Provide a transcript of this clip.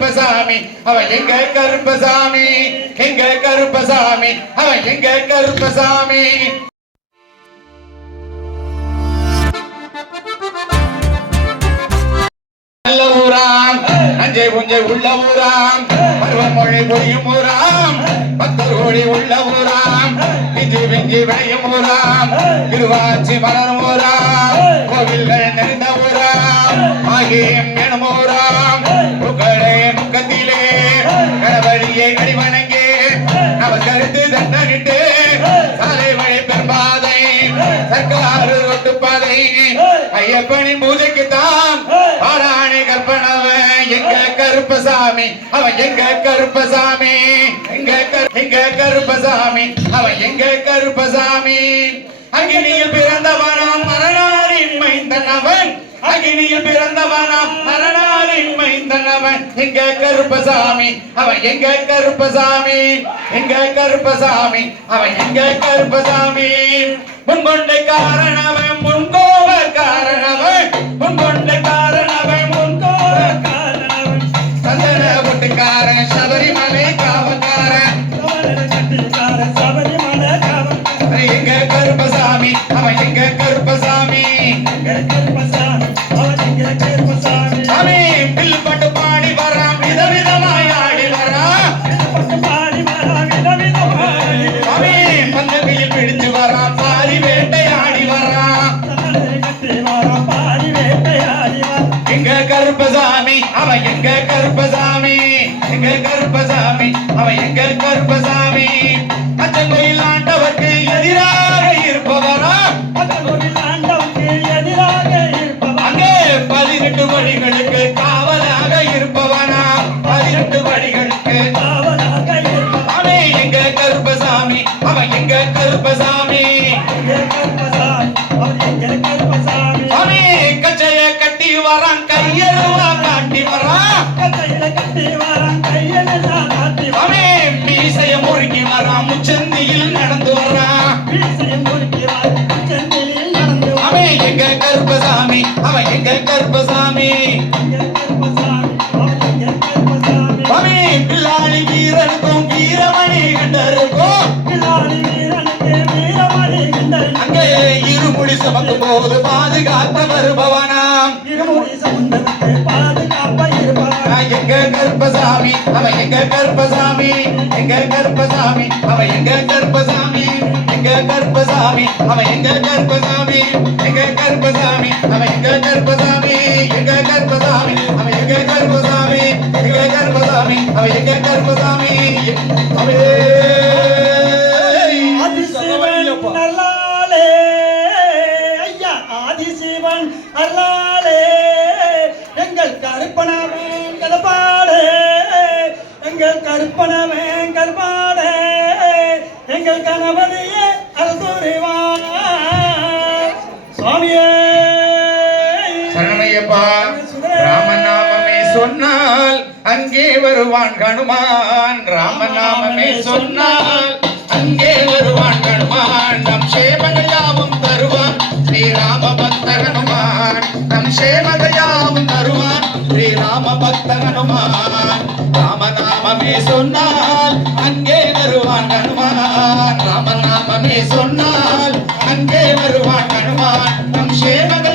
கருப்பசாமி அவன் எங்க கருப்பசாமி? எங்க கருப்பசாமி? அவன் எங்க கருப்பசாமி? நல்ல ஊராம் அஞ்சை புஞ்சை உள்ள ஊராம் பருவமொழி புரியும் ஊராம் பத்தர் கோடி உள்ள ஊராம் பிஞ்சி பிஞ்சி விளையும் ஊராம் திருவாச்சி மலரும் ஊராம் கோவில்கள் நிறைந்த ஊராம் ஆகியம் எனும் ஊராம். சர்க்காரு ரொட்டு பாதை. ஐயப்பனின் பூஜைக்கு தான் பாராணி கற்பனவன் எங்க கருப்பசாமி? அவன் எங்க கருப்பசாமி? எங்க எங்க கருப்பசாமி? அவன் எங்க கருப்பசாமி? அகினியில் பிறந்தவனாம் அகினியில் பிறந்தவனா? மரணாரின் மைந்தனவன். எங்க கருப்பசாமி? அவன் எங்க கருப்பசாமி? எங்க கருப்பசாமி? அவன் எங்க கருப்பசாமி? முன்கொண்டை காரணவன் முன்கோவ காரணவன் முன்கொண்டை காரணவன் முன்கோவ காரணவன் சந்தன ஒட்டுக்காரன் சபரி கருப்பசாமி அவன் எங்க கருப்பசாமி? அச்சங்கோயில் ஆண்டவர்க்கு எதிராக இருப்பவரா? அச்சன் கோயில் ஆண்ட கருப்பசாமி அவன் எங்க கருப்பசாமி. சாமி பிள்ளாளி வீரனுக்கும் வீரமணி கண்டருக்கும். அங்கே இருமுடி சுமக்கும் போது பாதுகாக்க வருபவனாம். எங்க கருப்பசாமி அவன் எங்க கருப்பசாமி எங்க கருப்பசாமி அவன் எங்க கருப்பசாமி. எங்க கருப்பசாமி? அவன் எங்க கருப்பசாமி? எங்க கருப்பசாமி? அவன் எங்க கருப்பசாமி? எங்க கருப்பசாமி? அவன் எங்க கருப்பசாமி? எங்க கருப்பசாமி? அவன் எங்க கருப்பசாமி? ஆதிசிவன் அருளாலே. ஐயா ஆதிசிவன் அருளாலே. எங்கள் கருப்பனவன் கருப்பாடே எங்கள் கருப்பனவன் கருப்பாடே எங்கள் கணவனையே ஐயப்பா. ராமநாமமே சொன்னால் அங்கே வருவான் கணுமான் ராமநாமமே சொன்னால் அங்கே வருவான் கணுமான் நம் சேமகையாவும் தருவான். ஸ்ரீராம பக்த ஹனுமான். நம் சேமகையாவும் தருவான். ஸ்ரீராம பக்த ஹனுமான். ராமநாமமே சொன்னால் அங்கே வருவான் கணுமான் ராமநாமமே சொன்னால் அங்கே வருவான் கணுமான் நம் சேமகையாவும்